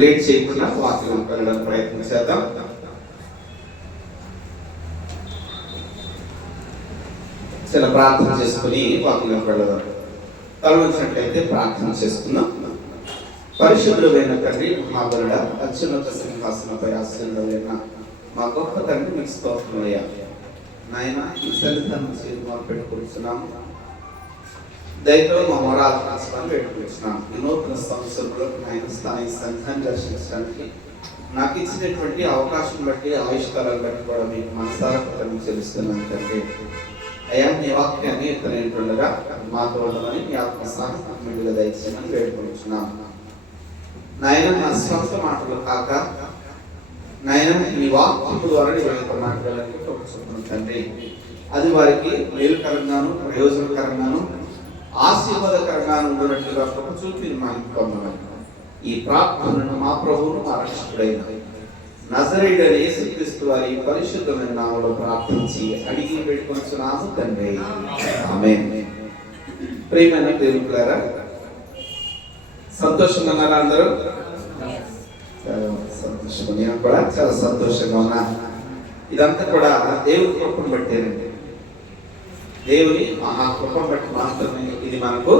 Late చేయకుండా వాక్యం వెళ్ళడం ప్రయత్నం చేద్దాం. చిన్న ప్రార్థన చేసుకుని వాక్యం వెళ్ళదాం. తలవంచినట్లయితే ప్రార్థన చేసుకుందాం. పరిశుద్ధుడైన తండ్రి, మహాబలుడ, అత్యున్నత సింహాసనపై ఆశీర్వదైన మా గొప్ప తండ్రి, మీకు స్తోత్రమయ్యా. నాయన, ఈ సన్నిధానం చేతులు పెట్టుకుంటున్నాము. దయతో మా మొరాలు పెట్టుకుంటున్నాము. ఈ నూతన సంవత్సరంలో నాయన స్థాయి సన్నిధాన్ని దర్శించడానికి నాకు ఇచ్చినటువంటి అవకాశం బట్టి, ఆవిష్కారాలు బట్టి కూడా మీకు మనసారా చెల్లిస్తున్నాను తండ్రి. అయ్యా, మీ వాక్యాన్ని ఎత్తనేటుండగా మాతో ఉండమని మీ ఆత్మ సాహసం మీదుగా దయచేయమని వేడుకుంటున్నాము. నాయన, నా స్వంత మాటలు కాక నాయన మీ వాక్యము ద్వారా మాట్లాడాలని చెప్తున్నాను తండ్రి. అది వారికి మేలుకరంగాను, ప్రయోజనకరంగాను, ఆశీర్వాదకరంగాను ఉన్నట్లుగా చూపి మాట్లాడుతున్నాను. ఈ ప్రార్థనను మా ప్రభువును, మా రక్షకుడైన నజరేయుడైన యేసుక్రీస్తు వారి పరిశుద్ధమైన నామములో ప్రార్థించి అడిగి పెట్టుకొనుచున్నాము తండ్రి. ఆమేన్. ప్రియమైన దేవులారా, సంతోషంగా ఉన్నారా అందరూ? సంతోషంగా, నేను కూడా చాలా సంతోషంగా ఉన్నా. ఇదంతా కూడా దేవుని కృపను బట్టేనండి. దేవుని మహా కృపను బట్టి మాత్రమే ఇది మనకు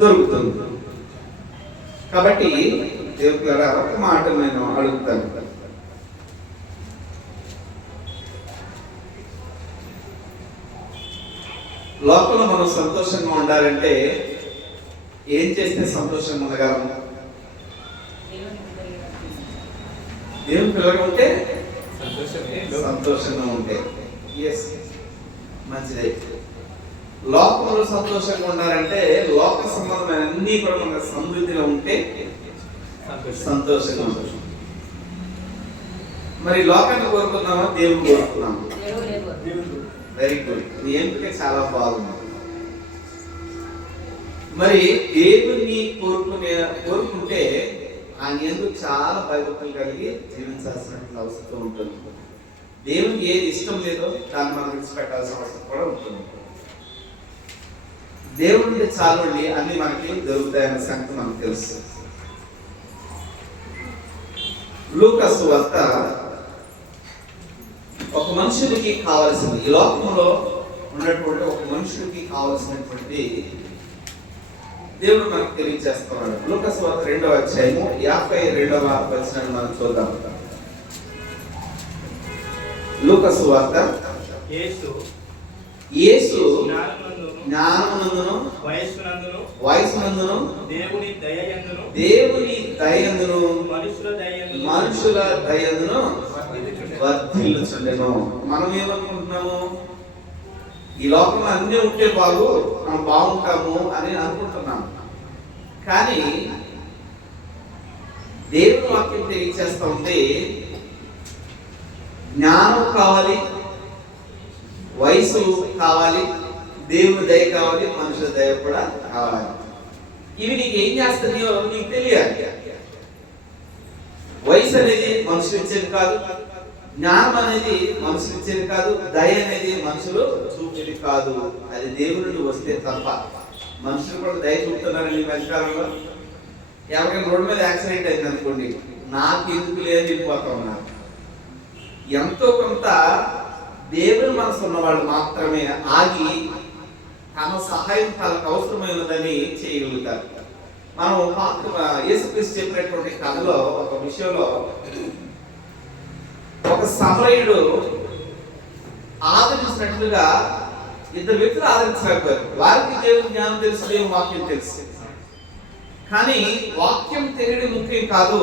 దొరుకుతుంది. కాబట్టి దేవులారా, ఒక మాట నేను అడుగుతాను. లోపల మనం సంతోషంగా ఉండాలంటే ఏం చేస్తే సంతోషంగా ఉండగలము? దేవుని పిల్లగా ఉంటే, సంతోషంగా ఉంటే. ఎస్, మంచిదే. లోకంలో సంతోషంగా ఉండాలంటే లోక సంబంధమైన అన్ని కూడా మనకు సమృద్ధిగా ఉంటే సంతోషంగా ఉంటాం. మరి లోకాన్ని కోరుకున్నామా, దేవుని కోరుకున్నామా? Very good. నీ ఎంపిక చాలా బాగుంది. మరి దేవుని కోరుకుంటే ఆయన ఎందుకు చాలా భయభక్తులు కలిగి జీవించాల్సిన అవసరం ఉంటుంది. దేవునికి ఏది ఇష్టం లేదో దాన్ని మనం విడిచిపెట్టాల్సిన అవసరం కూడా ఉంటుంది. దేవుడి చాలు అండి, అన్ని మనకి దొరుకుతాయన్న సంగతి మనకు తెలుసు. లూకా సువార్త ఒక మనుషుడికి కావలసింది, ఈ లోకంలో ఉన్నటువంటి ఒక మనుషుడికి కావలసినటువంటి దేవుడు మనకు తెలియజేస్తున్నాడు. లూకా సువార్త 2వ అధ్యాయము 52వ వచనాన్ని మనం చూద్దాం. లూకా సువార్త, యేసు జ్ఞానమునందును వయస్సునందును దేవుని దయయందును మనుషుల దయయందును వర్ధిల్లుచుండెను. మనం ఏమనుకుంటున్నాము? ఈ లోకంలో అన్నీ ఉంటే మనం బాగుంటాము అని అనుకుంటున్నాము. కానీ దేవుని వాక్యం తెలియజేస్తూ ఉంది, జ్ఞానం కావాలి, వయసు కావాలి, దేవుని దయ కావాలి, మనుషుల దయ కూడా కావాలి. ఇవి నీకు ఏం చేస్తున్నాయో నీకు తెలియాలి. వయసు అనేది మనుషులు ఇచ్చేది కాదు, జ్ఞానం అనేది మనుషులు ఇచ్చేది కాదు, దయ అనేది మనుషులు చూపేది కాదు. అది దేవుడి నుండి వస్తే తప్ప. మనుషులు కూడా దయ చూపుతున్నారండి. మధ్యకాలంలో ఎవరికైనా రోడ్డు మీద యాక్సిడెంట్ అయింది అనుకోండి, నాకు ఎందుకు లేదు వెళ్ళిపోతా ఉన్నారు. ఎంతో కొంత దేవుని మనసు ఉన్న వాళ్ళు మాత్రమే ఆగి తమ సహాయం తనకు అవసరమైనదని చేయగలుగుతారు. మనం యేసుక్రీస్తు చెప్పినటువంటి కథలో ఒక విషయంలో ఒక సమరయుడు ఆదరించినట్లుగా ఇద్దరు వ్యక్తులు ఆదరించలేకపోయారు. వారికి దేవుని జ్ఞానం తెలుసు, దేవుని వాక్యం తెలుసు. కానీ వాక్యం తెలియడం ముఖ్యం కాదు,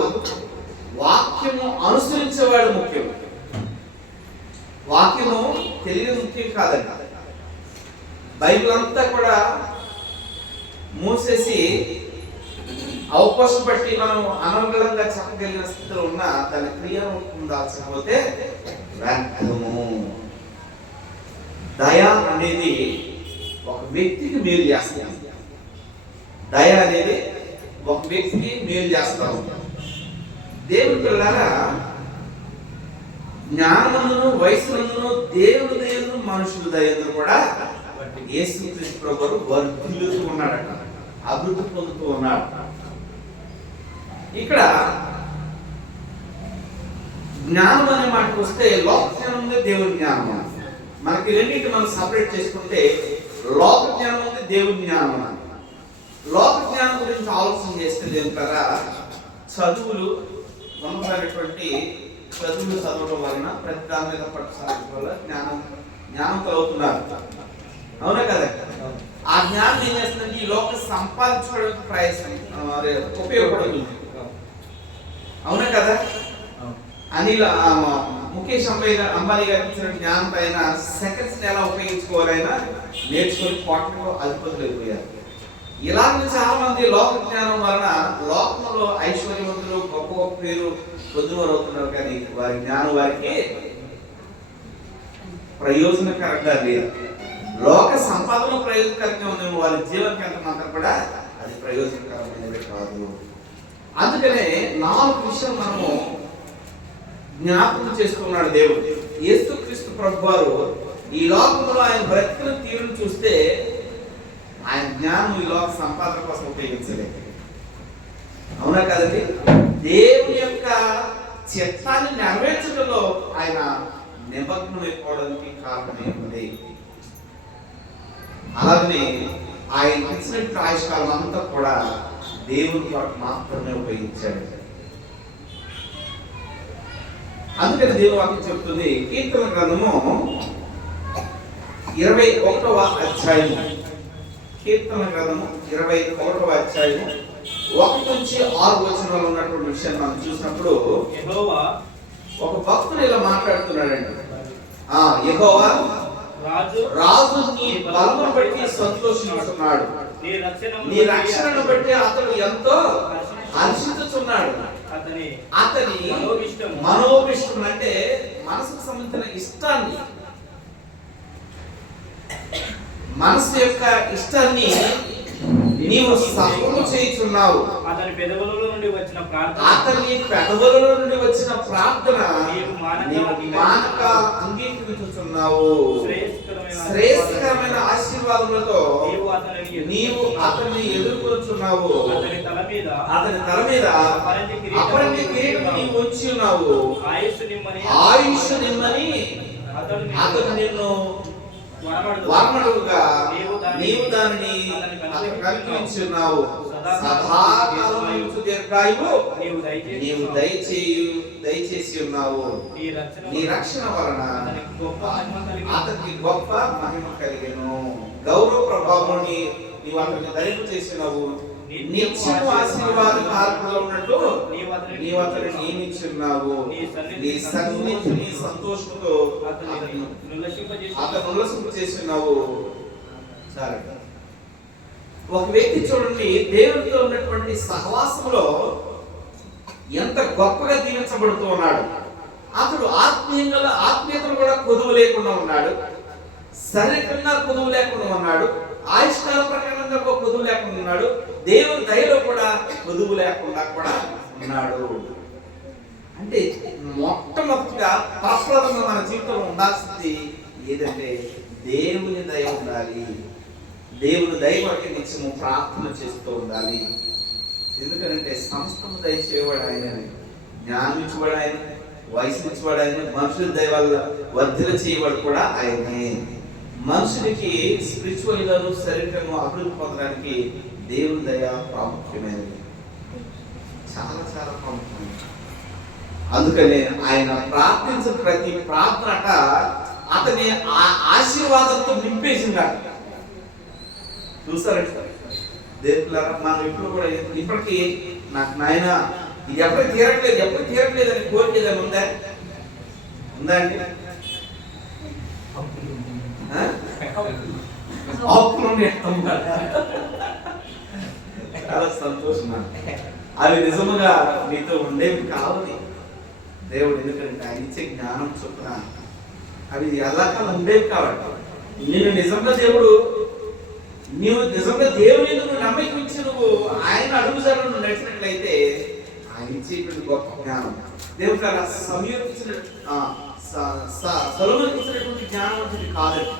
వాక్యము అనుసరించేవాడు ముఖ్యం. వాక్యము తెలియడం ముఖ్యం కాదండి. బైబిల్ అంతా కూడా మూసేసి అవకాశం బట్టి మనం అనర్గళంగా చెప్పగలిగిన స్థితిలో ఉన్న దాని క్రియను పొందాల్సిపోతే వ్యర్థము. దయ అనేది ఒక వ్యక్తికి మేలు చేస్తాం. దయ అనేది ఒక వ్యక్తికి మేలు చేస్తాం. దేవుని పిల్లలారా, జ్ఞానమును వయసునందును దేవుని దయను మనుషుల దయను కూడా యేసుక్రీస్తు ప్రభువు వర్ధిల్లుతూ ఉన్నాడట, అభివృద్ధి పొందుతూ ఉన్నాడు. ఇక్కడ జ్ఞానం అనే మాటకు వస్తే లోక జ్ఞానం ఉంది, దేవుని జ్ఞానం ఉంది. మనకి రెండింటి మనం సపరేట్ చేసుకుంటే లోక జ్ఞానం ఉంది, దేవుని జ్ఞానం ఉంది. లోక జ్ఞానం గురించి ఆలోచన చేస్తే దేనికరా చదువులు ఉన్నతమైనటువంటి చదువులు చదవడం వలన ప్రతి దాని మీద పట్టు సాగడం వల్ల జ్ఞానం కలుగుతున్నారు. అవునా కదా? ఆ జ్ఞానం ఏం చేస్తుందంటే ఈ లోక సంపాదించుకోవడానికి ప్రయత్నం ఉపయోగపడుతుంది. అవునా కదా? ముఖేష్ అంబానీ గారికి ఇచ్చిన జ్ఞానం పైన సెకండ్స్ ఎలా ఉపయోగించుకోవాలైనా నేర్చుకొని పాటలో అధిపతులు అయిపోయారు. ఇలాంటి చాలా మంది లోక జ్ఞానం వలన లోకంలో ఐశ్వర్యవంతులు గొప్ప గొప్ప పేరు పొందువారు అవుతున్నారు, కానీ వారి జ్ఞానం వారికి ప్రయోజనకరంగా లేదు. లోక సంపాదన ప్రయోజనకరంగా ఉంది, వారి జీవనకి ఎంత మాత్రం కూడా అది ప్రయోజనకరమైనది కాదు. అందుకనే 4 విషయాలు మనము జ్ఞాపకం చేసుకున్నాడు దేవుడు. యేసుక్రీస్తు ప్రభువారు ఈ లోకంలో ఆయన బ్రతికిన తీరును చూస్తే ఆయన జ్ఞానం ఈ లోక సంపాదన కోసం ఉపయోగించలేదు. అవునా కదండి? దేవుని యొక్క చిత్తాన్ని నెరవేర్చడంలో ఆయన నిమగ్నమైపోవడానికి కారణమేమిటి? అలాగనే ఆయన ఇచ్చినట్టు ఆయుష్కాలం అంతా కూడా దేవుని కొరకు మాత్రమే ఉపయోగించాడు. అందుకని దేవుని వాక్యం చెప్తుంది, కీర్తన గ్రంథము 21వ అధ్యాయము, కీర్తన గ్రంథము 21వ అధ్యాయము 1 నుంచి 6 వచనాలు ఉన్నటువంటి విషయాన్ని మనం చూసినప్పుడు యెహోవా ఒక భక్తుడు ఇలా మాట్లాడుతున్నాడండి. యెహోవా రాజు నీ బలమును బట్టి సంతోషిస్తున్నాడు, నీ రక్షణను బట్టి అతడు ఎంతో హర్షించుచున్నాడు. అతని మనోభిష్టం అంటే మనసుకు సంబంధించిన ఇష్టాన్ని, మనసు యొక్క ఇష్టాన్ని నీవు సఫలము చేయుచున్నావు. అతని పెదవులలో నుండి వచ్చిన ప్రార్థన నీవు మానక అంగీకరించుచున్నావు. శ్రేష్టకరమైన ఆశీర్వాదములతో నీవు అతన్ని ఎదుర్కొంటున్నావు. అతని తల మీద అపరంజి కిరీటము నీవు ఉంచి ఉన్నావు. ఆయుష్ నిమ్మని అతను నిన్ను వామడుగా నీవు దానిని కల్పించి ఉన్నావు. సదాకాలము దీర్ఘాయువు నీవు దయచేసి ఉన్నావు. నీ రక్షణ వలన అతనికి గొప్ప మహిమ కలిగెను. గౌరవ ప్రభావాన్ని నీవు అతనికి ధరింపు చేసినావు. నిత్యము ఆశీర్వాద మార్గంలో ఉన్నట్టు నీవు అతన్ని నియమించున్నావు. నీ సన్నిధిని సంతోషంతో అతను ఉల్లసింప చేస్తున్నావు. సరే, ఒక వ్యక్తి చూడండి, దేవునితో ఉన్నటువంటి సహవాసంలో ఎంత గొప్పగా దీవించబడుతూ ఉన్నాడు. అతడు ఆత్మీయతను కూడా కొదువు లేకుండా ఉన్నాడు, శారీరకంగా కొదువు లేకుండా ఉన్నాడు, ఆయుష్కాల ప్రకారంగా కొదువు లేకుండా ఉన్నాడు, దేవుని దయలో కూడా కొదువు లేకుండా కూడా ఉన్నాడు. అంటే మొట్టమొదటిగా ప్రప్రదంగా మన జీవితంలో ఉండాల్సింది ఏదంటే దేవుని దయ ఉండాలి. దేవుని దయ కొరకు నిత్యము ప్రార్థన చేస్తూ ఉండాలి. ఎందుకంటే సమస్తము దయచేవాడు ఆయననే, జ్ఞానం ఇచ్చేవాడు ఆయన, వయసు ఇచ్చేవాడు ఆయన, మనుషుల దయ వల్ల వర్ధన చేయవాడు కూడా ఆయనే. మనుషునికి స్పిరిచువల్ గాను శారీరకంగా అభివృద్ధి పొందడానికి దేవుని దయ ప్రాముఖ్యమైనది, చాలా చాలా ప్రాముఖ్యమైనది. అందుకనే ఆయన ప్రార్థించిన ప్రతి ప్రార్థనట అతని ఆశీర్వాదంతో నింపేసిందట. చూస్తారంట దేవులారా, మనం ఇప్పుడు కూడా ఇప్పటికీ నాకు నాయన ఇది ఎప్పటికి తీరట్లేదు అని కోరిక ఏదైనా ఉందా అండి? చాలా సంతోషం. అవి నిజముగా మీతో ఉండేవి కావాలి దేవుడు, ఎందుకంటే ఆయన ఇచ్చే జ్ఞానం చొప్పున అవి ఎల్లకాలం ఉండేవి కాబట్టి నీవు నిజంగా దేవుని నువ్వు నమ్మకించి నువ్వు ఆయన అడుగుజాడలు నువ్వు నడిచినట్లయితే ఆయన ఇచ్చేటువంటి గొప్ప జ్ఞానం దేవుడు అలా సొలొమోనుకి ఇచ్చినటువంటి జ్ఞానం అనేది కాదండి,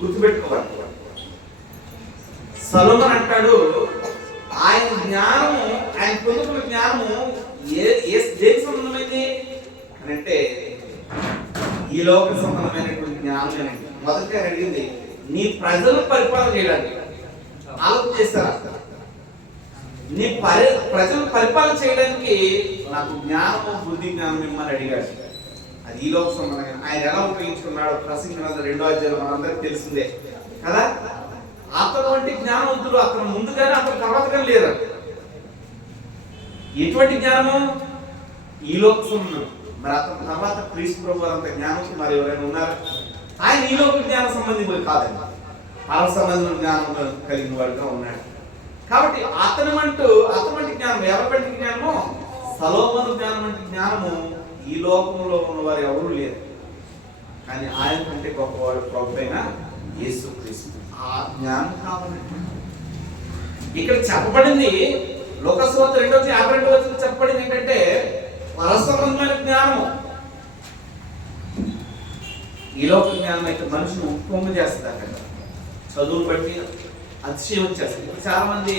గుర్తుపెట్టుకోవాలి. సొలొమోను అంటాడు ఆయన జ్ఞానము ఆయన పొందుకున్న అని అంటే ఈ లోక సంబంధమైనటువంటి జ్ఞానమేనండి. మొదటిగా అడిగింది నీ ప్రజలు పరిపాలన చేయడానికి. ఆలోచన చేస్తారా? నీ ప్రజలు పరిపాలన చేయడానికి నాకు జ్ఞానము బుద్ధి జ్ఞానం మిమ్మల్ని అడిగాడు. అది ఈ లోక సంబంధంగా ఆయన ఎలా ఉపయోగించుకున్నాడో ప్రసంగి 2వ అధ్యాయం మనందరికి తెలిసిందే కదా. అతను వంటి జ్ఞానవంతుడు అతను ముందుగానే అతను తర్వాత కానీ లేరు. ఎటువంటి జ్ఞానము? ఈ లోక సంబంధం. మరి అతని తర్వాత క్రీస్తు ప్రభు అంత జ్ఞానం మరి ఎవరైనా ఉన్నారు? ఆయన ఈ లోక జ్ఞాన సంబంధించి కాదండి, పర సంబంధం జ్ఞానం కలిగిన వాడుగా ఉన్నాడు. కాబట్టి అతని వంటి జ్ఞానం ఎవరి వంటి జ్ఞానము? సొలొమోను జ్ఞానం వంటి జ్ఞానము ఈ లోకంలో ఉన్న వారు ఎవరూ లేరు. కానీ ఆయన కంటే గొప్పవాడు ప్రభు అయిన యేసుక్రీస్తు. ఆ జ్ఞానం కావాలండి. ఇక్కడ చెప్పబడింది లోకాసు వార్త 2:52 చెప్పబడింది ఏంటంటే పరసంబంధమైన జ్ఞానము. ఈ లోక జ్ఞానం అయితే మనుషును ఉప్పొంగ చేస్తుంది. అక్కడ చదువులు బట్టి అతిశయం వచ్చేస్తుంది. చాలా మంది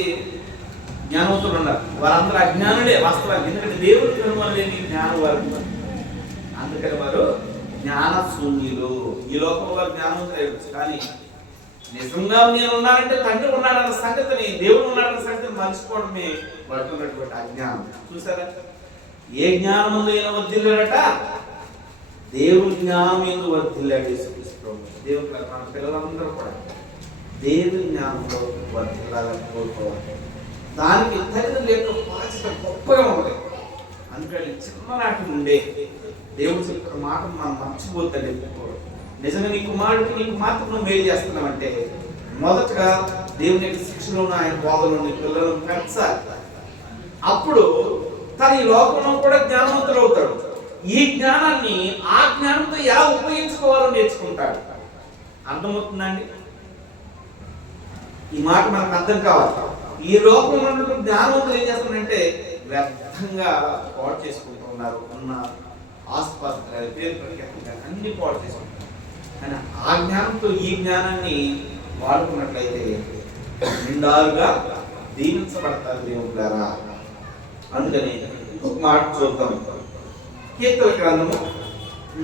జ్ఞానవంతులు ఉన్నారు, వారందరూ అజ్ఞానులే వాస్తవానికి. ఎందుకంటే దేవుడు కనుమని లేని జ్ఞానం వారు, అందుకని వారు జ్ఞాన శూన్యులు. ఈ లోకంలో వారు జ్ఞానవంతులు. కానీ నిజంగా నేను ఉన్నానంటే తండ్రి ఉన్నాడన్న సంగతిని, దేవుడు ఉన్నాడన్న సంగతిని మర్చిపోవడమే పడుతున్నటువంటి అజ్ఞానం. చూసారా? ఏ జ్ఞానం ఉందో ఈయన వర్ధిల్లాడట, దేవుని జ్ఞానం ఎందుకు వర్ధిల్లాడు యేసుక్రీస్తు ప్రభువు. దేవుని మన పిల్లలందరూ కూడా దేవుని జ్ఞానంలో వర్ధిల్లాలని కోరుకోవాలి. దానికి తల్లిదండ్రుల యొక్క బాధ్యత గొప్పగా ఉంది. అందుకని చిన్ననాటి నుండే దేవుడు చెప్పిన మాటను మనం మర్చిపోద్దని చెప్పుకోవడం. నిజంగా నీ కుమారుడికి మాత్రం నువ్వు మేలు చేస్తున్నావంటే మొదటగా దేవుని యొక్క శిక్షలో ఆయన బోధలో నీ పిల్లలను పెంచాలి. అప్పుడు తను ఈ లోకంలో కూడా జ్ఞానవంతుడు అవుతాడు. ఈ జ్ఞానాన్ని ఆ జ్ఞానంతో ఎలా ఉపయోగించుకోవాలో నేర్చుకుంటాడు. అర్థమవుతుందండి? ఈ మాట మనకు అర్థం కావాలి. ఈ లోకంలో ఉన్నటువంటి జ్ఞానవంతులు ఏం చేస్తున్నారంటే వ్యర్థంగా పాడు చేసుకుంటూ ఉన్నారు. ఉన్న ఆస్పత్రి పేరు ప్రఖ్యాతంగా అన్ని పాడు చేసుకుంటారు. కానీ ఆ జ్ఞానంతో ఈ జ్ఞానాన్ని వాడుకున్నట్లయితే నిండాలుగా దీవించబడతారు దేవులారా. అందుకని ఒక మాట చూద్దాం. కీర్తన గ్రంథము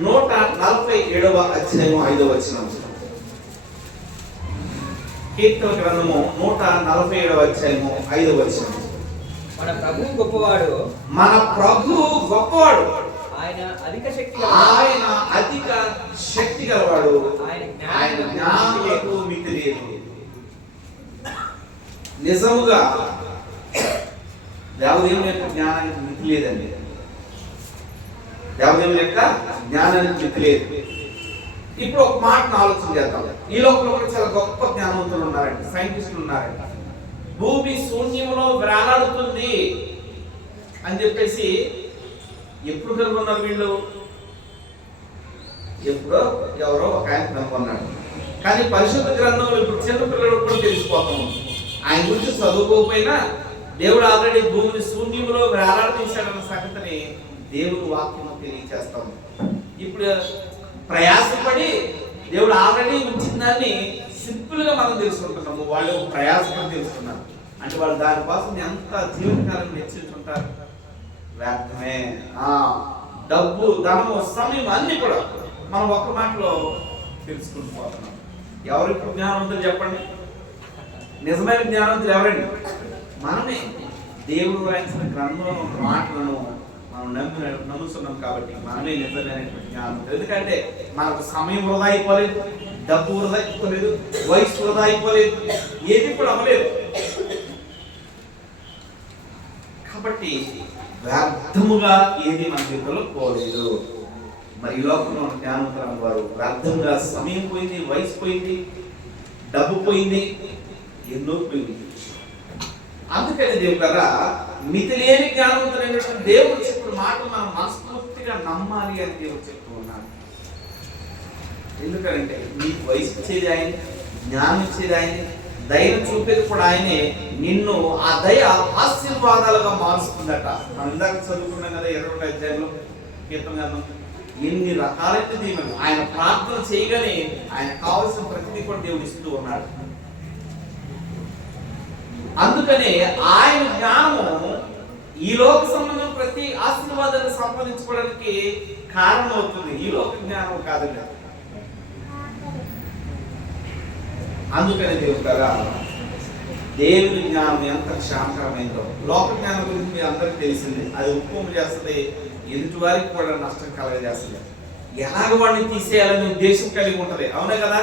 147వ అధ్యాయము 5వ వచనం. కీర్తన గ్రంథము 147వ అధ్యాయము 5వ వచనం. మన ప్రభువు గొప్పవాడు, మన ప్రభువు గొప్పవాడు, ఆయన అధిక శక్తి గలవాడు, ఆయన జ్ఞానములకు మితి లేదు. నిజముగా దేవదేవుని యొక్క జ్ఞానానికి మితి లేదండి. దేవదేవుని యొక్క జ్ఞానానికి మితి లేదు. ఇప్పుడు ఒక మాటను ఆలోచన చేద్దాం. ఈ లోకంలో కూడా చాలా గొప్ప జ్ఞానవంతులు ఉన్నారండి, సైంటిస్టులు ఉన్నారండి. భూమి శూన్యంలో వేలాడుతుంది అని చెప్పేసి ఎప్పుడు కనుగొన్నారు వీళ్ళు? ఎప్పుడో ఎవరో ఒక ఆయన కనుగొన్నాడు. కానీ పరిశుద్ధ గ్రంథంలో ఇప్పుడు చిన్న పిల్లలకు కూడా తెలిసిపోతాము. ఆయన గురించి చదువుకోకపోయినా దేవుడు ఆల్రెడీ భూమిని శూన్యంలో వేలాడదీశాడన్న సంగతిని దేవుడు వాక్యము తెలియచేస్తాము. ఇప్పుడు ప్రయాసపడి దేవుడు ఆల్రెడీ ఉంచిన దాన్ని సింపుల్ గా మనం తెలుసుకుంటున్నాము. వాళ్ళు ప్రయాసపడి తెలుసుకున్నారు అంటే వాళ్ళు దానికోసం ఎంత జీవితకాలం వెచ్చించుంటారు. వ్యర్థమే. డబ్బు, ధనము, సమయం అన్ని కూడా మనం ఒక్క మాటలో తెలుసుకుంటూ పోతున్నాం. ఎవరు ఇప్పుడు జ్ఞానవంతులు చెప్పండి? నిజమైన జ్ఞానవంతులు ఎవరండి? మనమే. దేవుడు రాయించిన గ్రంథంలో మాటలను మనం నమ్ముతున్నాం కాబట్టి మనమే నిజమైనటువంటి జ్ఞానవంతులు. ఎందుకంటే మనకు సమయం వృధా అయిపోలేదు, డబ్బు వృధా అయిపోలేదు, వయసు వృధా అయిపోలేదు, ఏది కూడా అవ్వలేదు. కాబట్టి వ్యర్థముగా ఏది మన జీవితంలో పోలేదు. మరి ఈ లోకంలో జ్ఞానవంతుల వారు వ్యర్థంగా సమయం పోయింది, వయసు పోయింది, డబ్బు పోయింది, ఎన్నో పోయింది. అందుకని దేవుడా మితి లేని జ్ఞానవంతులైనటువంటి దేవుడు చెప్పిన మాటలు మనం మనస్ఫూర్తిగా నమ్మాలి అని దేవుడు చెప్తూ ఉన్నాడు. ఎందుకంటే నీకు వయసు ఇచ్చేది ఆయన, జ్ఞానం ఇచ్చేది ఆయనే, దయను చూపేది కూడా ఆయనే. నిన్ను ఆ దయ ఆశీర్వాదాలుగా మారుస్తుందట. మనం ఇందాక చదువుకున్నాం కదా 22వ అధ్యాయంలో కీర్తన గ్రంథం. ఎన్ని రకాలైన దీవెనలు ఆయన ప్రార్థన చేయగానే ఆయన కావలసిన ప్రతిదీ కూడా దేవుడు ఇస్తూ ఉన్నాడు. అందుకనే ఆయన జ్ఞానము ఈ లోక సంబంధం ప్రతి ఆశీర్వాదాన్ని సంపాదించుకోవడానికి కారణం అవుతుంది, ఈ లోక జ్ఞానం కాదండి. అందుకని దేవుడారా, దేవుని జ్ఞానం ఎంత క్షేమకరమైందో. లోక జ్ఞానం గురించి మీ అందరికీ తెలిసింది, అది ఉప్పొంగు చేస్తుంది, ఎదుటి వారికి కూడా నష్టం కలగజేస్తుంది. ఎలాగ వాడిని తీసేయాలని ఉద్దేశం కలిగి ఉంటది, అవునే కదా.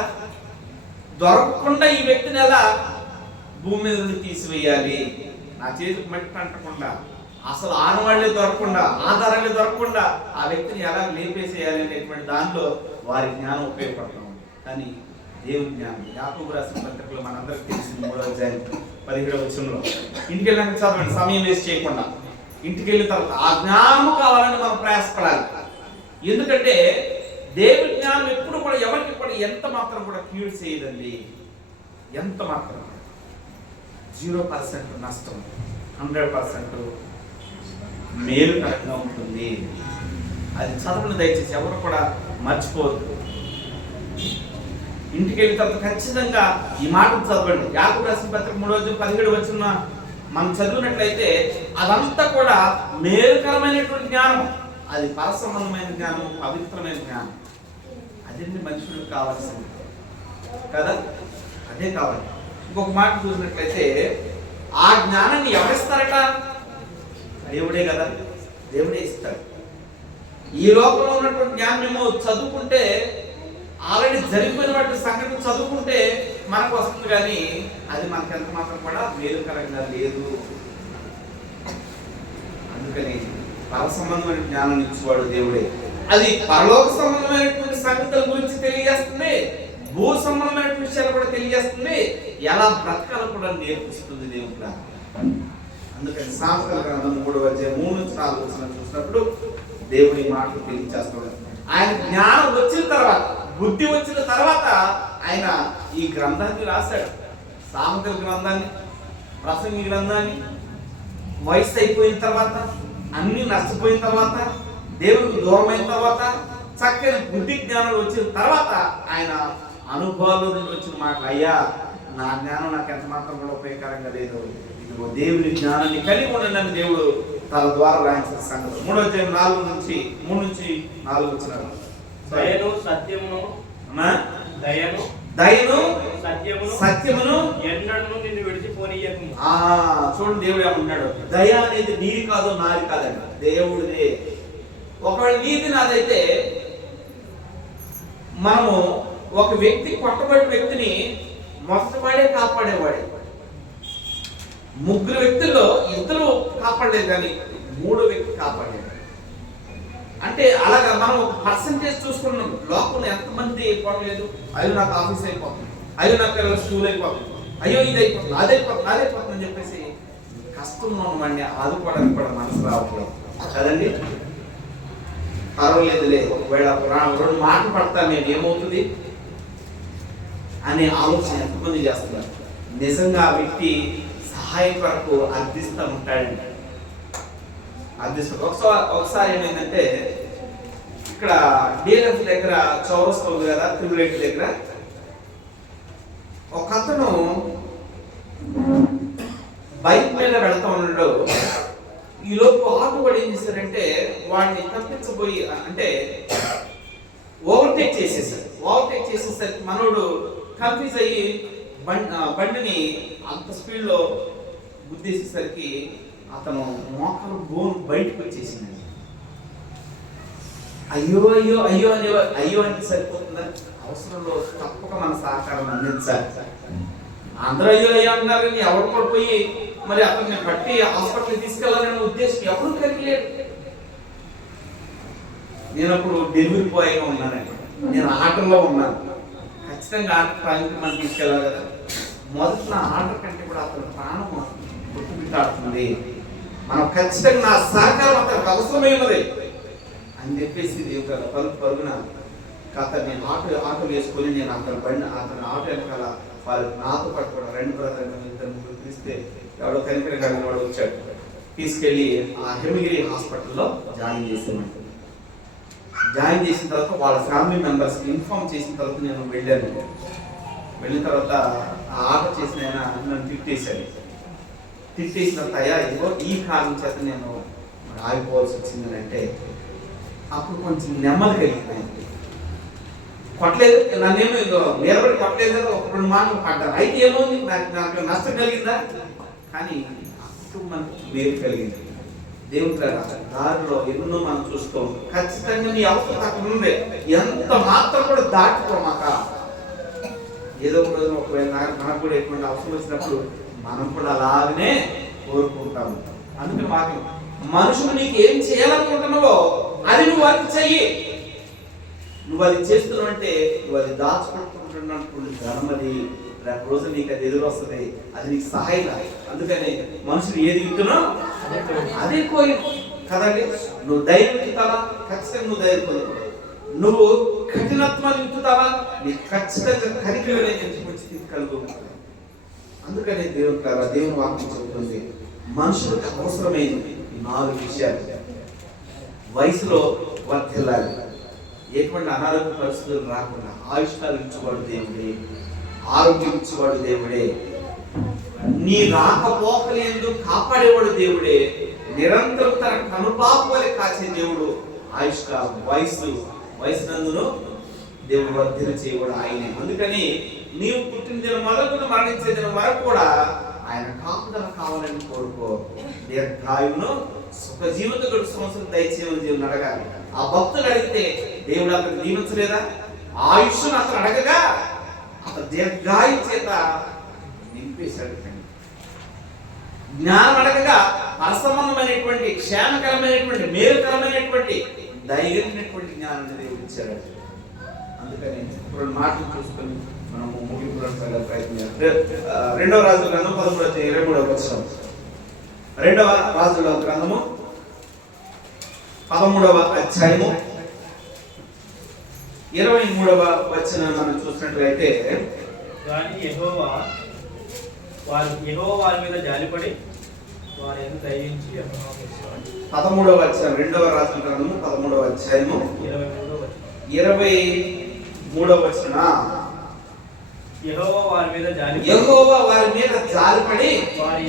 దొరకకుండా ఈ వ్యక్తిని ఎలా భూమి మీద నుండి తీసివేయాలి, నా చేతికి మట్టి అంటకుండా, అసలు ఆనవాళ్లే దొరకకుండా, ఆధారాలే దొరకకుండా ఆ వ్యక్తిని ఎలా లేపేసేయాలి అనేటువంటి దానిలో వారి జ్ఞానం ఉపయోగపడతాం. కానీ దేవుని జ్ఞానం యాకోబు రాసిన పత్రికలో మనందరికీ తెలిసింది 3వ అధ్యాయం 17వ వచనంలో. ఇంటికి వెళ్ళాక చదవండి, సమయం వేస్ట్ చేయకుండా. ఇంటికి వెళ్ళిన తర్వాత ఆ జ్ఞానం కావాలని మనం ప్రయాసపడాలి. ఎందుకంటే దేవుని జ్ఞానం ఎప్పుడు కూడా ఎవరికి కూడా ఎంత మాత్రం కూడా కీడు చేయదండి. ఎంత మాత్రం 0% నష్టం, 100% మేలుకరంగా ఉంటుంది. అది చదవని దయచేసి ఎవరు కూడా మర్చిపోవద్దు. ఇంటికి వెళ్ళిన తర్వాత ఖచ్చితంగా ఈ మాటలు చదవండి. యాకోబు రాసిన పత్రిక 3వ అధ్యాయం 17వ వచనం మనం చదివినట్లయితే అదంతా కూడా మేలుకరమైనటువంటి జ్ఞానం, అది పరసంబంధమైన జ్ఞానం, పవిత్రమైన జ్ఞానం. అదే మనుషులకు కావాల్సింది కదా, అదే కావాలి. ఇంకొక మాట చూసినట్లయితే ఆ జ్ఞానాన్ని ఎవరిస్తారట? దేవుడే కదా, దేవుడే ఇస్తాడు. ఈ లోకంలో ఉన్నటువంటి జ్ఞానం ఏమో చదువుకుంటే, ఆల్రెడీ జరిగిపోయినటువంటి సంఘటన చదువుకుంటే మనకు వస్తుంది, కానీ అది మనకి ఎంత మాత్రం కూడా మేలుకరంగా లేదు. అందుకని పర సంబంధమైన జ్ఞానం ఇచ్చేవాడు దేవుడే. అది పరలోక సంబంధమైనటువంటి సంగతుల గురించి తెలియజేస్తుంది, భూ సంబంధమైన విషయాలు కూడా తెలియజేస్తుంది, ఎలా బ్రతకాలో కూడా నేర్పిస్తుంది దేవుడు. అందుకని సామెతల గ్రంథం 3వ అధ్యాయం 3 నుంచి 4 వచనం చూసినప్పుడు దేవుడి మాటలు తెలియజేస్తాడు. ఆయన జ్ఞానం వచ్చిన తర్వాత, బుద్ధి వచ్చిన తర్వాత ఆయన ఈ గ్రంథాన్ని రాశాడు. సామెతల గ్రంథాన్ని, ప్రసంగి గ్రంథాన్ని. వయసు అయిపోయిన తర్వాత, అన్ని నష్టపోయిన తర్వాత, దేవుడికి దూరం అయిన తర్వాత, చక్కని బుద్ధి జ్ఞానాలు వచ్చిన తర్వాత ఆయన అనుభవాల్లో నుండి వచ్చిన మాట, అయ్యా నా జ్ఞానం నాకు ఎంత మాత్రం కూడా ఉపయోగకరంగా లేదు, ఇదిగో దేవుని జ్ఞానాన్ని కలిగి ఉండండి దేవుడు తన ద్వారా రాయించిన సంగతి. 3వ అధ్యాయం 3 నుంచి 4 వచ్చినారు. దయను సత్యమును, దయను సత్యమును ఎన్నడూ నిన్ను విడిచిపోనీయకు. చూడండి దేవుడు ఏమన్నాడు, దయ అనేది నీది కాదు నాది కాదండి, దేవుడిదే. ఒకవేళ నీది నాదైతే మనము ఒక వ్యక్తి కొట్టబడిన వ్యక్తిని మొదటివాడే కాపాడేవాడే. 3 వ్యక్తుల్లో 2 కాపాడలేదు, కానీ 3వ వ్యక్తి కాపాడేది. అంటే అలాగా మనం ఒక పర్సంటేజ్ చూసుకున్నాం. లోకంలో ఎంతమంది అయిపోవట్లేదు, అయ్యో నాకు ఆఫీస్ అయిపోతుంది, అయ్యో నాకు స్కూల్ అయిపోతుంది, అయ్యో ఇది అయిపోతుంది, అదైపోతుంది అని చెప్పేసి కష్టంలో ఉన్నవాడిని ఆదుకోవడానికి కూడా మనసు రావట్లేదు కదండి. పర్వాలేదులే, ఒకవేళ 2 మాటలు పడతాను నేను, ఏమవుతుంది అనే ఆలోచన ఎంతమంది చేస్తున్నారు. నిజంగా ఆ వ్యక్తి సహాయం కొరకు అర్థిస్తూ ఉంటాడండి, అర్థిస్తాడు. ఒకసారి ఏమైందంటే, ఇక్కడ డీలర్స్ దగ్గర చౌరస్తా ఉంది కదా, త్రిబులేట్ దగ్గర ఒక అతను బైక్ మీద వెళ్తా ఉన్నాడు. ఈ లోపు ఆటో వాడు ఏం చేశారంటే వాడిని తప్పించబోయి, అంటే ఓవర్టేక్ చేసేసారు. ఓవర్టేక్ చేసేసరికి మనోడు కన్ఫ్యూజ్ అయ్యి బండిని అంత స్పీడ్లో గుద్దేసేసరికి అతను మోకాలు బోన్ బయటకు వచ్చేసింది. అయ్యో అయ్యో అయ్యో అనే అయ్యో అంటే సరిపోతుందా? అవసరంలో తప్పక మన సహకారం అందించాలి. అందరూ అయ్యో అయ్యో అంటున్నారు, కానీ ఎవరు కూడా పోయి మరి అతన్ని పట్టి హాస్పిటల్కి తీసుకెళ్లాలనే ఉద్దేశం ఎవరు కలిగలేదు. నేను అప్పుడు డెలివరీ బాయ్గా ఉన్నానండి, నేను ఆటోలో ఉన్నాను. ఖచ్చితంగా ఆటో ప్రాంతం మనం తీసుకెళ్ళాలి కదా. మొదట నా ఆర్డర్ కంటే కూడా అతను ప్రాణం గుర్తుపెట్టాడుతుంది, మనం ఖచ్చితంగా నా సహకారం అతనికి అవసరమై ఉన్నది అని చెప్పేసి పరుగున నేను ఆటో వేసుకొని నేను అతని ఆటో వెనకాల వాళ్ళు నాతో పాటు కూడా 2 బ్రదర్ 2 పిలిస్తే ఎవడో కనికరంగా వాడు వచ్చాడు. తీసుకెళ్ళి ఆ హెమిగిరి హాస్పిటల్లో జాయిన్ చేసాను. జాయిన్ చేసిన తర్వాత వాళ్ళ ఫ్యామిలీ మెంబర్స్కి ఇన్ఫార్మ్ చేసిన తర్వాత నేను వెళ్ళాను. వెళ్ళిన తర్వాత ఆ ఆటో చేసిన ఆయన నన్ను తిట్టేశాడు. తిట్టేసిన తయా ఇదిగో ఈ కారణం చేత నేను ఆగిపోవాల్సి వచ్చింది అంటే అప్పుడు కొంచెం నెమ్మది కలిగింది. కొట్టలేదు, నన్నేమో ఇదో నిలబడి కొట్టలేదు కదా, ఒక 2 మాటలు పడ్డాను. అయితే ఏమో నాకు నష్టం కలిగిందా? కానీ అప్పుడు మనకు మేలు కలిగింది. దేవుడు దారిలో ఎన్నో మనం చూస్తూ ఉంటాం. ఖచ్చితంగా నీ అవసరం అక్కడ ఉంది, ఎంత మాత్రం కూడా దాటుకోమాక. ఏదో ఒక రోజు ఒకవేళ మనకు కూడా ఎటువంటి అవసరం వచ్చినప్పుడు మనం కూడా అలాగనే కోరుకుంటాము. అందుకని మాకు మనుషులు నీకు ఏం చేయాలనుకుంటున్నావో అది నువ్వు వారికి చెయ్యి. నువ్వు అది చేస్తున్నావు అంటే నువ్వు అది దాచుకుంటున్నప్పుడు ధర్మం అది రేపు రోజు నీకు అది ఎదురు వస్తుంది, అది నీకు సహాయం. అందుకని మనుషులు ఏది ఇస్తున్నావు అదే కోయి కదండి. నువ్వు ధైర్యం ఇస్తావా? ఖచ్చితంగా నువ్వు ధైర్యం పొందుతావు. నువ్వు కఠినత్వాన్ని ఇస్తావా? నీకు ఖచ్చితంగా కరికలనే ఎంచుకొచ్చి కలుగు. అందుకని దేవుని వాక్యం చెబుతుంది మనుషులకు అవసరమైంది 4 విషయాలు. వయసులో వర్తిల్లాలి, ఎటువంటి అనారోగ్య పరిస్థితులు రాకుండా ఆయుష్కాలు ఇచ్చేవాడు దేవుడే, ఆరోగ్యం ఇచ్చేవాడు దేవుడే, నీ రాకపోకలు ఎందుకు కాపాడేవాడు దేవుడే, నిరంతరం తన కనుపాపలే కాచే దేవుడు. ఆయుష్కాలం వయసునందును దేవుడు వర్ధన చేయవాడు ఆయనే. అందుకని నీవు పుట్టిన దినం మొదలుకొని మరణించే దినం వరకు కూడా ఆయన కాపుదల కావాలని కోరుకో. దీర్ఘాయువును సుఖ జీవిత గడుపు సంవత్సరం దయచేయమని దేవుని అడగాలి. ఆ భక్తులు అడిగితే దేవుడు అతను దీవించలేదా? ఆయుష్ను అతను అడగగా అతను దీర్ఘాయు చేత నింపేశాడు. జ్ఞానం అడగగా అసంబంధమైనటువంటి క్షేమకరమైనటువంటి మేలుకరమైనటువంటి ధైర్యమైనటువంటి జ్ఞానాన్ని దేవుడు ఇచ్చాడు. అందుకని ఇప్పుడు మాటలు చూసుకొని మనము ముగింపు ప్రయత్నం చేద్దాం. 2వ రాజుల గ్రంథం 13వ వచనం. 2వ రాజుల గ్రంథము 13వ అధ్యాయము 23వ వచనం మనం చూసినట్లయితే యెహోవా వారి మీద జాలిపడి వారి యందు దయించి 13వ అధ్యాయం 2వ రాజుల గ్రంథము 13వ అధ్యాయము 23వ వచనం. యెహోవా వారి మీద జాలిపడి వారి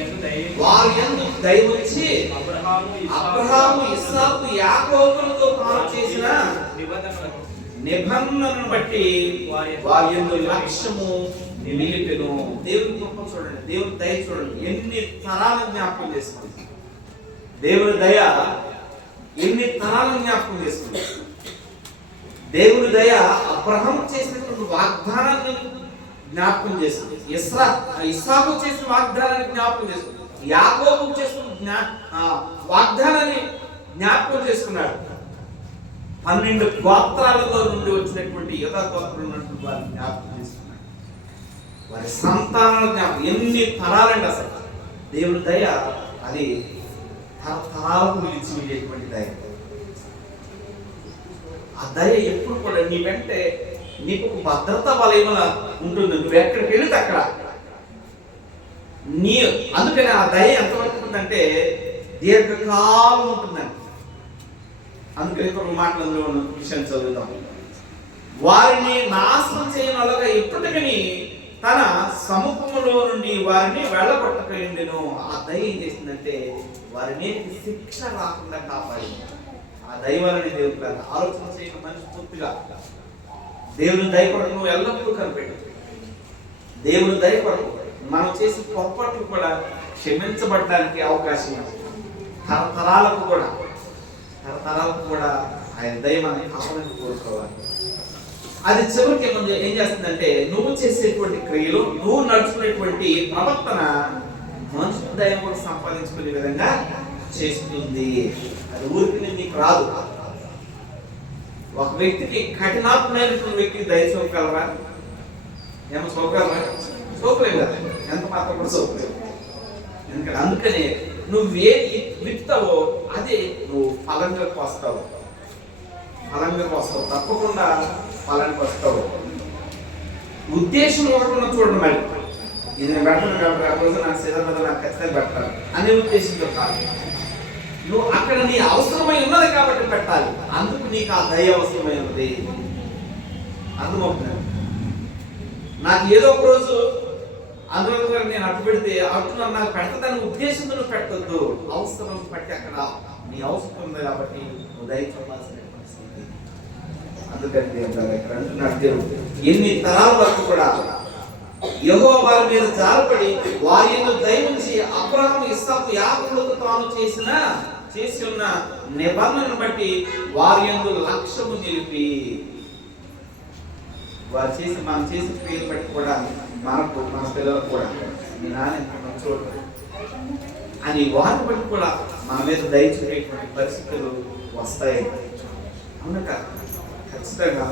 యందు దయవుంచి అబ్రహాము ఇస్సాకు యాకోబులతో తాను చేసిన నిబంధనను బట్టి వారి యందు లక్ష్యము నిలిపెను. దేవుని గొప్ప చూడండి, దేవుని దయ చూడండి, ఎన్ని తరాలను జ్ఞాపకం చేసుకుంది. దేవుని దయ ఎన్ని తరాలను జ్ఞాపకం చేసుకుంది. దేవుని దయ అబ్రహాము చేసినటువంటి వాగ్దానాన్ని జ్ఞాపకం చేస్తుంది, ఇస్సాకు చేసిన వాగ్దానాన్ని జ్ఞాపకం చేసుకుంది, యాకోబు చేసిన వాగ్దానాన్ని జ్ఞాపకం చేసుకున్నాడు. 12 గోత్రాలలో నుండి వచ్చినటువంటి యూదా గోత్రం ఉన్నటువంటి వారిని జ్ఞాపకం చేసుకున్నాడు. వారి సంతానాల జ్ఞాపకం ఎన్ని తరాలండి. అసలు దేవుని దయ అది తరతరాలకు నిలిచి వెళ్ళేటువంటి దయ. ఆ దయ ఎప్పుడు కూడా నీ వెంటే నీకు ఒక భద్రతా వలయం ఉంటుంది. నువ్వు ఎక్కడికి వెళితే అక్కడ అందుకని ఆ దయ ఎంతవరకు ఉంటుందంటే దీర్ఘకాలం ఉంటుందండి. అందుకని ఒక మాటలందులో ఉన్న విషయం చదువుతాం. వారిని నాశనం చేయనలాగా ఎప్పటికని తన సముఖములో నుండి వారిని వెళ్ళగొట్టకపోయిండెను. ఆ దయ ఏం చేసిందంటే వారి మీద శిక్ష రాకుండా కాపాడింది. ఆ దైవాలని దేవుడు ఆలోచన చేయడం మనస్ఫూర్తిగా దేవుని దయపడకు నువ్వు ఎల్లప్పుడూ కనిపెట్టు. దేవుని దయపడకు మనం చేసిన పొరపాట్లు కూడా క్షమించబడడానికి అవకాశం ఉంది. తరతరాలకు కూడా ఆయన దయ మనకి కావాలని కోరుకోవాలి. అది చివరికి ఏం చేస్తుందంటే నువ్వు చేసేటువంటి క్రియలు, నువ్వు నడుచుకునేటువంటి ప్రవర్తన మనుషుల దయ కూడా సంపాదించుకునే విధంగా చేస్తుంది. అది ఊరికి నీకు రాదు. ఒక వ్యక్తికి కఠినాత్మైనటువంటి వ్యక్తి దయ చూపగలరా? ఏమో చూపగలరా? చూపలేదు కదా, ఎంత మాత్రం కూడా చూపలేదు. ఎందుకంటే అందుకనే నువ్వేది విత్తావో అదే నువ్వు ఫలంగా వస్తావు. తప్పకుండా ఫలానికి వస్తావు. ఉద్దేశం ఒకటి చూడండి. మరి ఇది నేను పెట్టను కాబట్టి ఆ రోజు నాకు సిద్ధంగా నాకు ఖచ్చితంగా పెట్టాలి అనే ఉద్దేశంతో కాదు. నువ్వు అక్కడ నీ అవసరమై ఉన్నది కాబట్టి పెట్టాలి. అందుకు నీకు ఆ దయ అవసరమై ఉన్నది. అర్థమవుతుంది. నాకు ఏదో ఒక రోజు అందువల్ల నేను అటు పెడితే అటు నాకు పెడతాను ఉద్దేశంతో నువ్వు పెట్టద్దు. అవసరం బట్టి అక్కడ నీ అవసరం ఉంది కాబట్టి నువ్వు దయ చూపాల్సిన పరిస్థితి. అందుకని దేవుడు ఇక్కడ అంటున్నాడు, దేవుడు ఎన్ని తరాల వరకు కూడా యెహోవా వారి మీద జాలపడి వారి యందు దయ ఉంచి అబ్రహాము ఇస్సాకు యాకోబులతో తాను చేసి ఉన్న నిబంధనను బట్టి వారి యందు లక్ష్యము నిలిపి, వారు చేసి మనం చేసిన పేరు బట్టి కూడా మనకు మన పిల్లలకు కూడా మీ నాన్న ఎంత మంచోడు అని వారిని బట్టి కూడా మన మీద దయ చూపేటువంటి పరిస్థితులు వస్తాయి. అవును కదా, ఖచ్చితంగా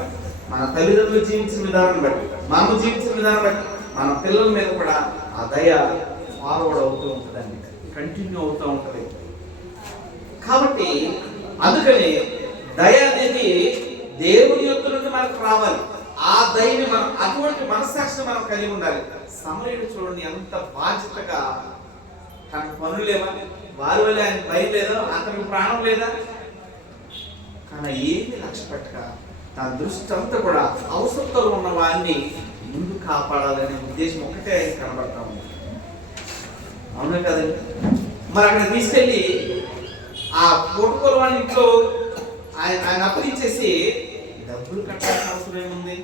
మన తల్లిదండ్రులు జీవించిన విధానం బట్టి, మనము జీవించిన విధానం బట్టి మన పిల్లల మీద కూడా ఆ దయ ఫార్వర్డ్ అవుతూ ఉంటుందండి, కంటిన్యూ అవుతూ ఉంటుంది. కాబట్టి అందుకని దయ అనేది దేవుని యొద్ద నుండి మనకు రావాలి. ఆ దయని మనం అటువంటి మనస్సాక్షిని మనం కలిగి ఉండాలి. సమరయుడు చూడండి ఎంత బాధ్యతగా, తనకు పనులు లేవా, వారి వల్ల ఆయన భయం లేదా, అతనికి ప్రాణం లేదా, కానీ ఏమి లక్ష్య పెట్టక తన దృష్టి అంతా కూడా అవసరంతో ఉన్న వారిని ముందు కాపాడాలనే ఉద్దేశం ఒకటే ఆయన కనబడతా ఉంది. అవునా కదండి? మరి అక్కడ తీసుకెళ్ళి ఆ పూటకూర వాళ్ళ ఇంట్లో ఆయన అప్పగించేసి డబ్బులు కట్టాల్సిన అవసరం ఏముంది?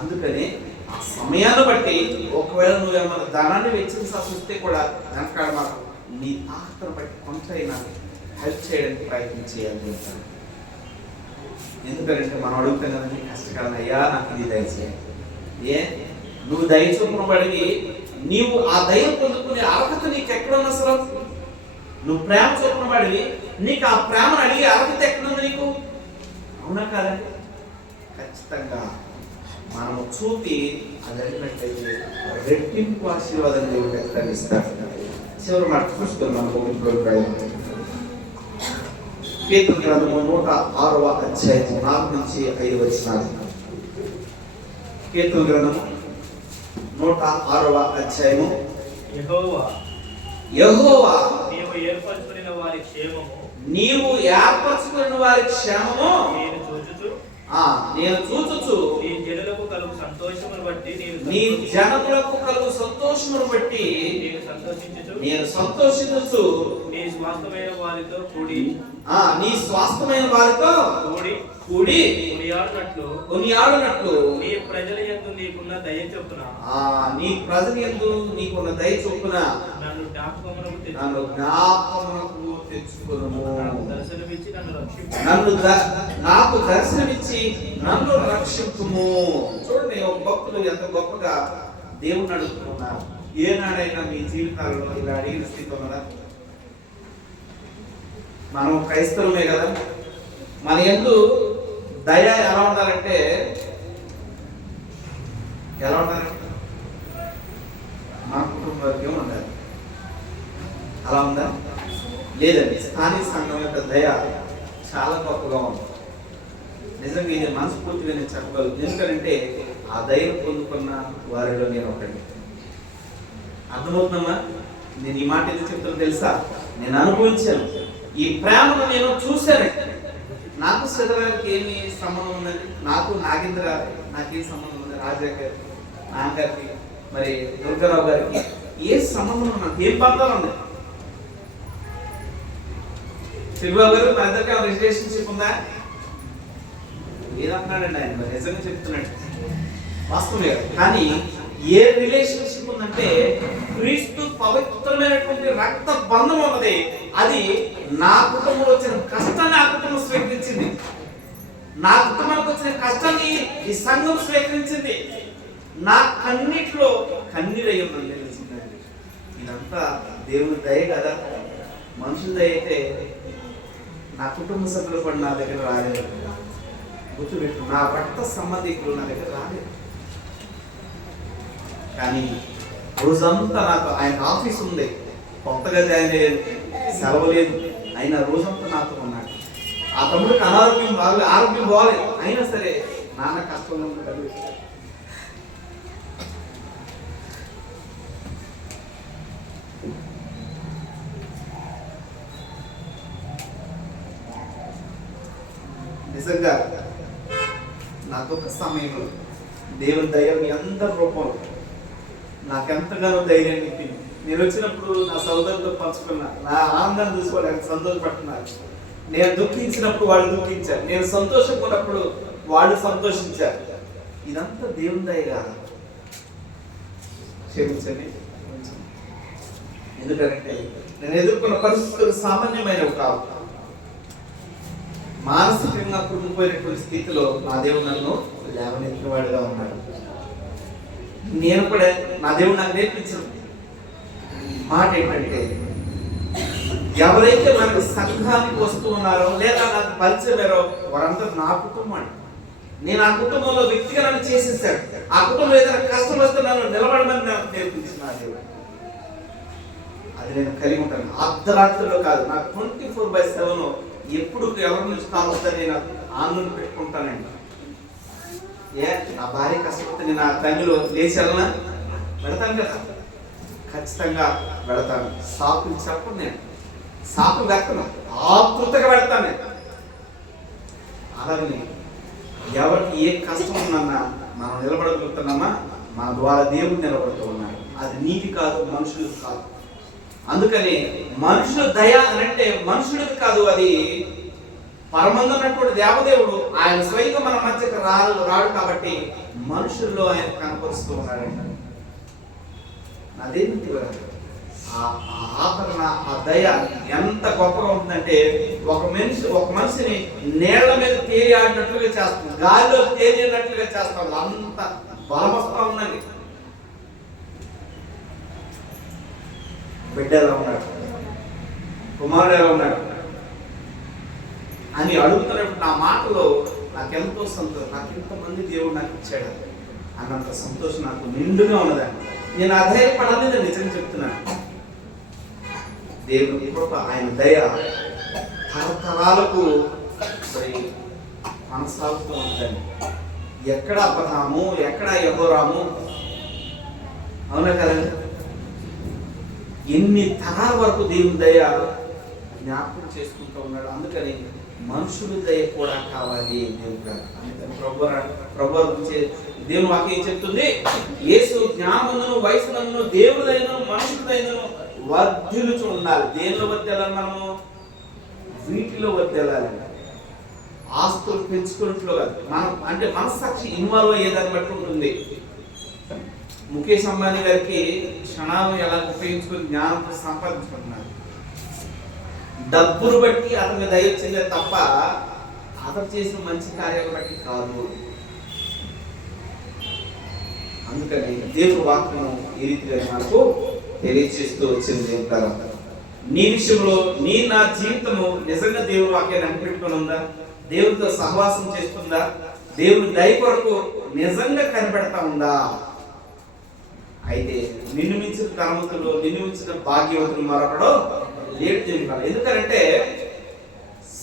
అందుకని ఆ సమయాన్ని బట్టి ఒకవేళ నువ్వు ఏమైనా ధనాన్ని వెచ్చించాల్సి వస్తే కూడా వెనకాడ మాకు నీ తాహతను బట్టి కొంతైనా హెల్ప్ చేయడానికి ప్రయత్నం చేయాలి. ఎందుకంటే మనం అడుగుతాం కదండి, కష్టకాలం అయ్యా నాకు ఇది దయచేయాలి. నువ్వు దయ చూపున పడిగి నీవు ఆ దయ పొందుకునే అర్హత నీకు ఎక్కడున్నా అసలు? నువ్వు ప్రేమ చూపున పడివి, నీకు ఆ ప్రేమను అడిగే అర్హత ఎక్కడుంది నీకు? అవునా కాదండి? ఖచ్చితంగా మనము చూపి అది అడిగినట్లయితే రెట్టింపు ఆశీర్వాదం దేవుడు ఖచ్చితంగా ఇస్తాడు. చివరి మాట చూసుకొని మనకు కీర్తన గ్రంథము 106వ అధ్యాయము 4 నుంచి 5 వచనాలు. కీర్తన గ్రంథము 106వ అధ్యాయము. యెహోవా నీవు ఏర్పరచుకున్న వారి క్షేమము నేను చూచుచు నీ జనులకు కలుగు సంతోషమును బట్టి నేను సంతోషించుచు నీ స్వాస్థమైన వారితో కూడి కొనియాడునట్లు నీ ప్రజల యందు నీకున్న దయ చొప్పున నన్ను జ్ఞాపకమునకు తెచ్చుకొనుము. నాకు దర్శనమిచ్చి నన్ను రక్షించుము. చూడండి, ఒక భక్తులు ఎంత గొప్పగా దేవుణ్ణి అడుగుతున్నారు. ఏనాడైనా మీ జీవితాలలో ఇలా అడిగిన స్థితి ఉన్నదా? మనం క్రైస్తవులే కదా, మన యందు దయ ఎలా ఉండాలంటే మన కుటుంబ వర్గం ఉండాలి. అలా ఉందా? లేదండి. స్థానిక సంఘం యొక్క దయ చాలా గొప్పగా ఉంది. నిజంగా ఇది మనస్ఫూర్తిగా నేను చెప్పగలను. ఎందుకంటే ఆ దయను పొందుకున్న వారిలో నేను ఒకటి. అర్థమవుతుందమ్మా? నేను ఈ మాట ఎందుకు చెప్తాను తెలుసా? నేను అనుభవించాను ఈ ప్రేమను, నేను చూశాను. నాకు శ్రీధరానికి ఏమి సంబంధం ఉందండి? నాగేంద్ర నాకేం సంబంధం ఉంది? రాజా గారి, నాన్నగారికి, మరి దుర్గారావు గారికి ఏ సంబంధం నాకు ఏం బంధాలు ఉంది? శివబాబు గారు మన ఇద్దరికి రిలేషన్షిప్ ఉందా? ఏదంటున్నాడండి ఆయన? నిజంగా చెప్తున్నాడు, వాస్తవమే. కానీ ఏ రిలేషన్షిప్ ఉందంటే క్రీస్తు పవిత్రమైనటువంటి రక్త బంధం ఉన్నది. అది నా కుటుంబంలో వచ్చిన కష్టాన్ని ఆ కుటుంబం స్వీకరించింది. నా కుటుంబానికి వచ్చిన కష్టాన్ని ఈ సంఘం స్వీకరించింది. నా కన్నిట్లో కన్నీరయ్యి ఉందని తెలిసిందండి. ఇదంతా దేవుని దయ కదా. మనుషుల దయ అయితే నా కుటుంబ సభ్యులు కూడా నా దగ్గర రాలేదు. గుర్తుపెట్టు, నా రక్త సంబంధికులు నా దగ్గర రాలేదు. కానీ రోజంతా నాకు ఆయన ఆఫీస్ ఉంది, కొత్తగా జాయిన్ అయ్యాను, సెలవు లేదు, అయినా రోజంతా నాతో ఉన్నాడు. ఆ తమ్ముడికి ఆరోగ్యం బాగాలేదు, అయినా సరే నాన్న కష్టంలో ఉంటాడు. నిజంగా నా దుఃఖ సమయంలో దేవుని దయ మీ అందరి రూపంలో నాకెంతగానో ధైర్యం నింపింది. నేను వచ్చినప్పుడు నా సోదరులతో పంచుకున్నా, నా ఆనందాన్ని చూసి వాళ్ళు ఎంత సంతోషపడుతున్నారు. నేను దుఃఖించినప్పుడు వాళ్ళు దుఃఖించారు, నేను సంతోషంగా ఉన్నప్పుడు వాళ్ళు సంతోషించారు. ఇదంతా దేవుని దయ కాదా? క్షమించండి. ఎందుకంటే నేను ఎదుర్కొన్న పరిస్థితులు సామాన్యమైనవి కావు. మానసికంగా కృంగిపోయినటువంటి స్థితిలో నా దేవుడు నన్ను లేవనెత్తిన వాడుగా ఉన్నాడు. నేను కూడా నా దేవుడు నాకు నేర్పించిన మాట ఏంటంటే, ఎవరైతే మనకు సంఘానికి వస్తూ ఉన్నారో లేదా నాకు పరిచయమేరో వారందరూ నా కుటుంబం. నేను ఆ కుటుంబంలో వ్యక్తిగా నన్ను చేసేసాడు. ఆ కుటుంబంలో ఏదైనా కష్టం వస్తే నన్ను నిలబడమని నాకు నేర్పించిన దేవుడు. అది నేను కలిగి ఉంటాను. అర్ధరాత్రిలో కాదు, నాకు 24/7 ఎప్పుడు ఎవరి నుంచి కాల్ వస్తే నేను ఆందోళన పెట్టుకుంటానండి. నా భార్య కష్టపడితే నేను ఆ టైంలో లేచి వెళ్ళనా? పెడతాను కదా, ఖచ్చితంగా పెడతాను. సాకులు చెప్పను, నేను సాకులు వెళ్తాను, ఆతృతగా పెడతాను నేను. అలాగే ఎవరికి ఏ కష్టం ఉందన్నా మనం నిలబడగలుగుతున్నామా? మన ద్వారా దేవుడు నిలబడుతూ ఉన్నాడు. అది నీతి కాదు, మనుషులకు కాదు. అందుకని మనుషుల దయ అని అంటే మనుషుడికి కాదు, అది పరమందున్నటువంటి దేవదేవుడు ఆయన స్వయంగా మన మధ్యకు రాడు కాబట్టి మనుషుల్లో ఆయన కనపరుస్తూ ఉన్నాడంట. అదేంటి ఆ ఆదరణ, ఆ దయ ఎంత గొప్పగా ఉంటుందంటే ఒక మనిషిని నీళ్ల మీద తేలి ఆడినట్లుగా చేస్తుంది, గాలిలో తేలినట్లుగా చేస్తాం. అంత బలం వస్తూ ఉందండి. బిడ్డ ఎలా ఉన్నాడు, కుమారుడు ఎలా ఉన్నాడు అని అడుగుతున్నప్పుడు నా మాటలో నాకెంతో సంతోషం. నాకు ఇంతమంది దేవుడు నాకు ఇచ్చాడు అన్నంత సంతోషం నాకు నిండుగా ఉన్నదండి. నేను అధైర్యపడాలని నిజంగా చెప్తున్నాను. దేవుని కృప, ఆయన దయ తరతరాలకు కొనసాగుతూ ఉంటుందండి. ఎక్కడ అబ్రహాము, ఎక్కడ యెహోరాము, అవునా కదండి? ఎన్ని తరాల వరకు దేవుని దయ జ్ఞాపకం చేసుకుంటూ ఉన్నాడు. అందుకని మనుషుల దయ కూడా కావాలి దేవుడు. అందుకని ప్రభు గురించి దేవుని వాక్యం ఏం చెప్తుంది? యేసు జ్ఞానమును వయసును దేవుడైనను మనుషులైనను వర్ధిల్లుచు ఉండాలి. దేనిలో వర్ధిల్లాలి? మనము వీటిలో వర్ధిల్లాలి. ఆస్తులు పెంచుకున్నట్లు కాదు, మనం అంటే మనస్సాక్షి ఇన్వాల్వ్ అయ్యేదాన్ని బట్టి ఉంటుంది. ముఖేష్ అంబానీ గారికి క్షణాలను ఎలా ఉపయోగించుకుని జ్ఞానంతో సంపాదించుకుంటున్నారు. డబ్బును బట్టి అతని దయ వచ్చిందే తప్ప అతను చేసిన మంచి కార్యాలు బట్టి కాదు. అందుకని దేవుని వాక్యం ఈ రీతిగా మనకు తెలియజేస్తూ వచ్చింది. నీ విషయంలో నా జీవితము నిజంగా దేవుని వాక్యాన్ని అనిపెట్టుకుని ఉందా? దేవునితో సహవాసం చేస్తుందా? దేవుని దయ కొరకు నిజంగా కనిపెడతా ఉందా? అయితే నిన్ను మించిన ధనవంతులు, నిన్ను మించిన భాగ్యవంతులు మరొకడు లేడు దేవుడు. ఎందుకంటే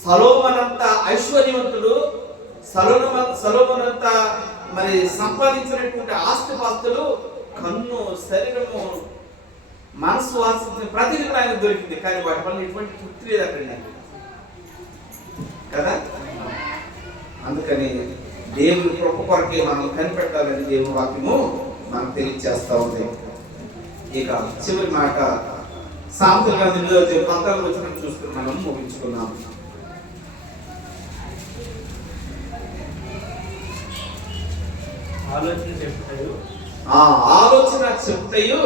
సొలొమోనంత ఐశ్వర్యవంతుడు, సొలొమోనంత మరి సంపాదించినటువంటి ఆస్తిపాస్తులు, కన్ను, శరీరము, మనసు ఆశించిన ప్రతిదీ ఆయనకు దొరికింది. కానీ వాటి వల్ల ఎటువంటి తృప్తి లేదండి కదా. అందుకని దేవుని కృప కొరకే మనం కనిపెట్టాలని దేవుని వాక్యము మనకు తెలియజేస్తా ఉంది. ఇక చివరి మాట సామెతల గ్రంథం 14వ వచనం చూసుకుని మనం ముగించుకున్నాం. ఆలోచన చెప్పుటయు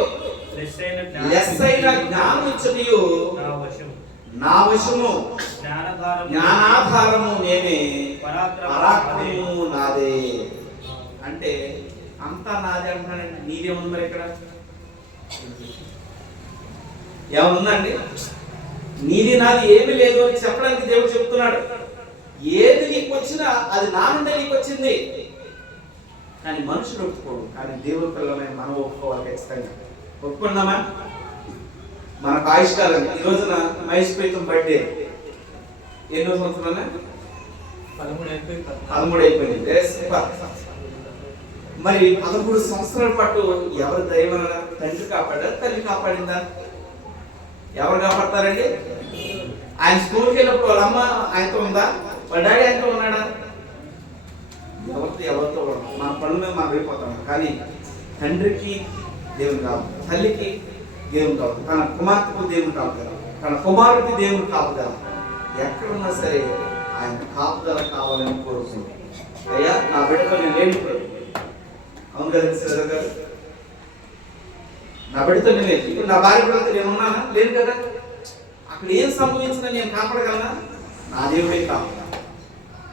లెస్సైన జ్ఞానం ఇచ్చుటయు నా వశము, జ్ఞానాధారము నేనే, పరాక్రమము నాదే. అంటే అంతా నాదే అంటున్నాడంటే నీదేముంది? మరి ఇక్కడ ఏమనుందండి? నీది నాది ఏమి లేదు అని చెప్పడానికి దేవుడు చెప్తున్నాడు. ఏది నీకు వచ్చినా అది నా నుండే నీకు వచ్చింది. కానీ మనుషులు ఒప్పుకోడు, కానీ దేవుడి పిల్లలమైన మనం ఒప్పుకోవాలి. ఖచ్చితంగా ఒప్పుకున్నామా? మనకు ఆయుష్కాలం ఈ రోజున మహేష్ ప్రీతం బర్త్డే ఎన్నో సంవత్సరాలు? 13 అయిపోయింది. మరి 13 సంవత్సరాల పాటు ఎవరు దైవం? తండ్రి కాపాడారు, తల్లి కాపాడిందా? ఎవరు కాపాడతారండి? ఆయన స్కూల్కి వెళ్ళినప్పుడు వాళ్ళ అమ్మ ఆయనతో ఉందా? వాళ్ళ డాడీ ఆయనతో ఉన్నాడా? ఎవరితో మన పనుల మీద మనం వెళ్ళిపోతాం. కానీ తండ్రికి దేవుని కాపుదల, తల్లికి దేవుని కాపుదల, తన కుమార్తెకు దేవుని కాపుదల, తన కుమారుడికి దేవుని కాపుదల. ఎక్కడున్నా సరే ఆయన కాపుదల కావాలని కోరుకుంటుంది. అయ్యా నా బిడ్డతో నేను లేని, అవును కదా శ్రీధర్ గారు, నా బిడ్డతో నేను లేదు, ఇప్పుడు నా భార్య బిడ్డతో నేను ఉన్నానా? లేదు కదా. అక్కడ ఏం సంభవించినా నేను కాపాడగలనా? నా దేవుడే కాపాడాలి,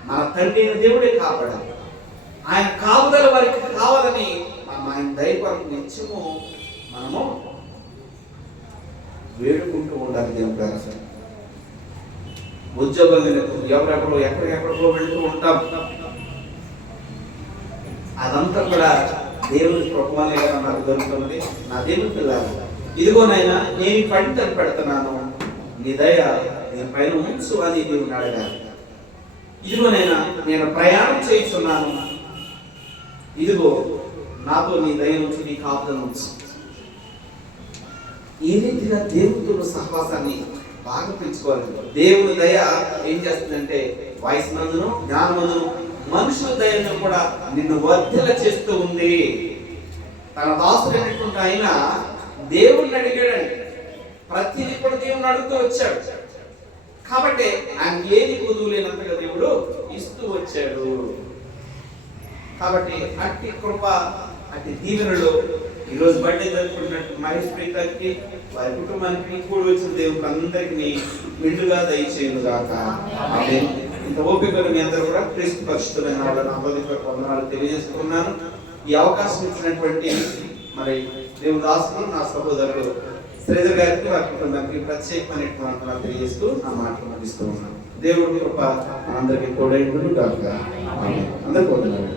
మన తండ్రి అయిన దేవుడే కాపాడాలి. ఆయన కాపుదల వారికి కావాలని మనం ఆయన దయ కొరకు నిత్యము మనము వేడుకుంటూ ఉండాలి. దేవుడు అసలు ఉద్యోగం ఎవరెక్కడో ఎక్కడికెక్కడికో వెళుతూ ఉంటాం. అదంతా కూడా దేవుని కృపవల్లే కదా నాకు దొరుకుతున్నది. నా దేవుని పిల్లలు, ఇదిగోనైనా నేను పంటలు పెడుతున్నాను, నీ దయ నేను పైన ఉంచు అని దేవుని అడగాలి. ఇదిగోనైనా నేను ప్రయాణం చేస్తున్నాను, ఇదిగో నాతో నీ దయ నుంచి నీ కాపుదల ఉంచు. ఈ రీతిగా దేవునితో సహవాసాన్ని బాగా పెంచుకోవాలి. దేవుని దయ ఏం చేస్తుందంటే వయసునందును జ్ఞానమందును మనుషుల దయను కూడా నిన్ను వర్ధిల్ల చేస్తూ ఉంది. తన దాసుడైనటువంటి ఆయన దేవుణ్ణి అడిగాడండి, ప్రతిదీ కూడా దేవుని అడుగుతూ వచ్చాడు. కాబట్టి ఆయన ఏది కొదువు లేనంతగా దేవుడు ఇస్తూ వచ్చాడు. కాబట్టి అట్టి కృప, అట్టి దీవెనలో ఈరోజు బర్త్డే జరుపుకున్నట్టు మహేష్ ప్రీతకి, వారి కుటుంబానికి, కూడి వచ్చిన దేవునికి అందరికీ మెండుగా దయచేయును గాక. ఆమేన్. ఇంత ఓపికలు మీ అందరూ కూడా క్రీస్తు పరిశుద్ధులైన వాళ్ళని అబోధిక వందనాలు తెలియజేసుకున్నాను. ఈ అవకాశం ఇచ్చినటువంటి మరి దేవుని దాసులు, నా సహోదరులు శ్రీధర్ గారికి, వారి కుటుంబానికి ప్రత్యేకమైనటువంటి తెలియజేస్తూ నా మాటలు ముగిస్తూ ఉన్నాను. దేవుడి కృప అందరికీ తోడైండును గాక. ఆమేన్. అందరికీ వందనాలు.